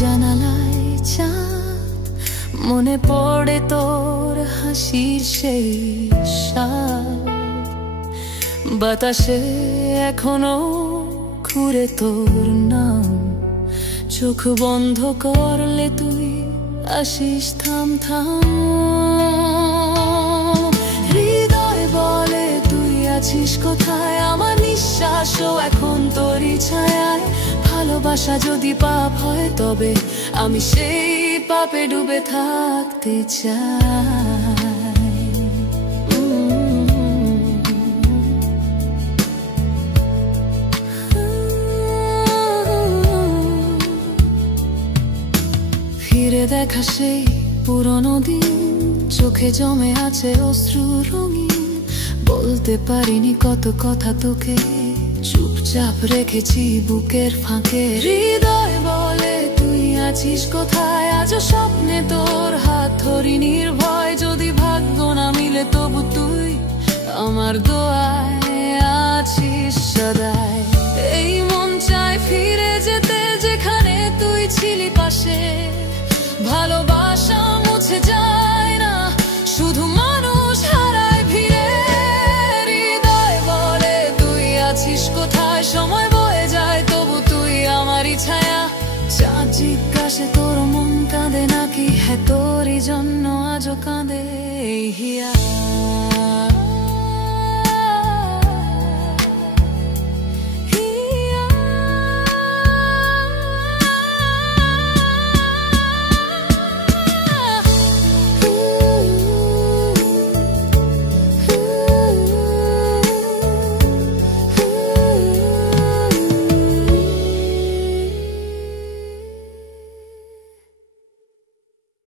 জানালায় চাঁদ, মনে পড়ে তোর হাসির সেই স্বাদ। বাতাসে এখনো ঘুরে তোর নাম, চোখ বন্ধ করলে তুই আসিস থাম থাম। হৃদয় বলে তুই আছিস কোথায়, আমার নিঃশ্বাসও এখন তোরই ছায়ায়। ভালোবাসা যদি পাপ হয় তবে আমি সেই পাপে ডুবে থাকতে চাই। ফিরে দেখা সেই পুরনো দিন, চোখে জমে আছে অশ্রু রঙিন। বলতে পারিনি কত কথা তোকে, চুপচাপ রেখেছি বুকের ফাঁকে। হৃদয় বলে তুই আছিস কোথায়, আজও স্বপ্নে তোর হাত ধরি নির্ভয়। যদি ভাগ্য না মিলে তবু তুই আমার দোয়ায় আছিস সদাই। এই মন চায় ফিরে যেতে যেখানে তুই ছিলি পাশে। ভালোবাসা মুছে যায় না, শুধু মানুষ হারায় ভিড়ে। হৃদয় বলে তুই আছিস কোথায়, সময় বয়ে যায় তবু তুই আমারই ছায়া। চাঁদ জিজ্ঞাসে তোর মন কাঁদে নাকি, হ্যাঁ তোরই জন্য আজও কাঁদে হিয়া।